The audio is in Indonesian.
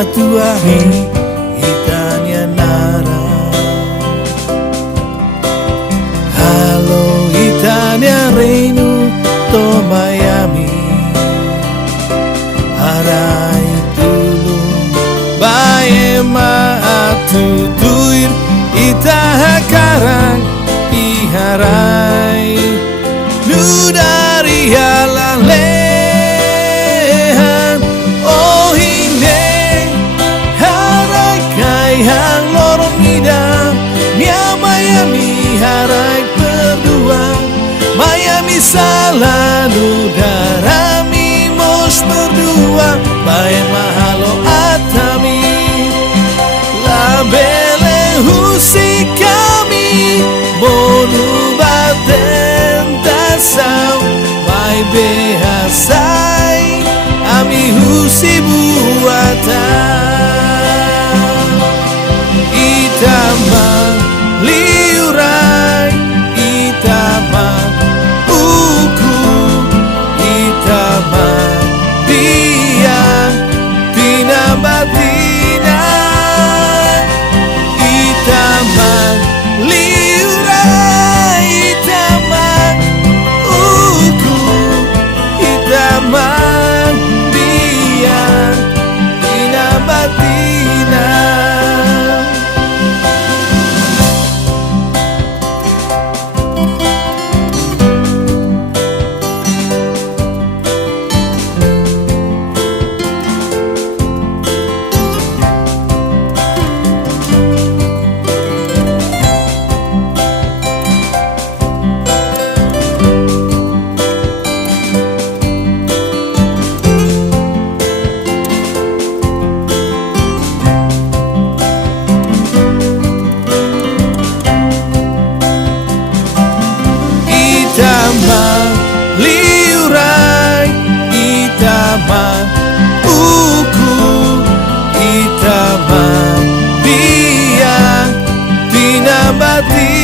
atuahi itanya nara. Halo itanya reinu to Miami, harai tulung bae maatu tuir ita hakarang iharai nu dari halalehan. Oh hine harai kai hang lorong ida nia Miami, harai berdua Miami selalu darami mos berdua bae mahalo atami la bele husi kami bonu baten tasau mai behasai ami husi buatan itama liurai itama uku itama biang tina batina itama liurai itama uku itama biang tina batina. Itama liurai itama uku itama biang tina batin.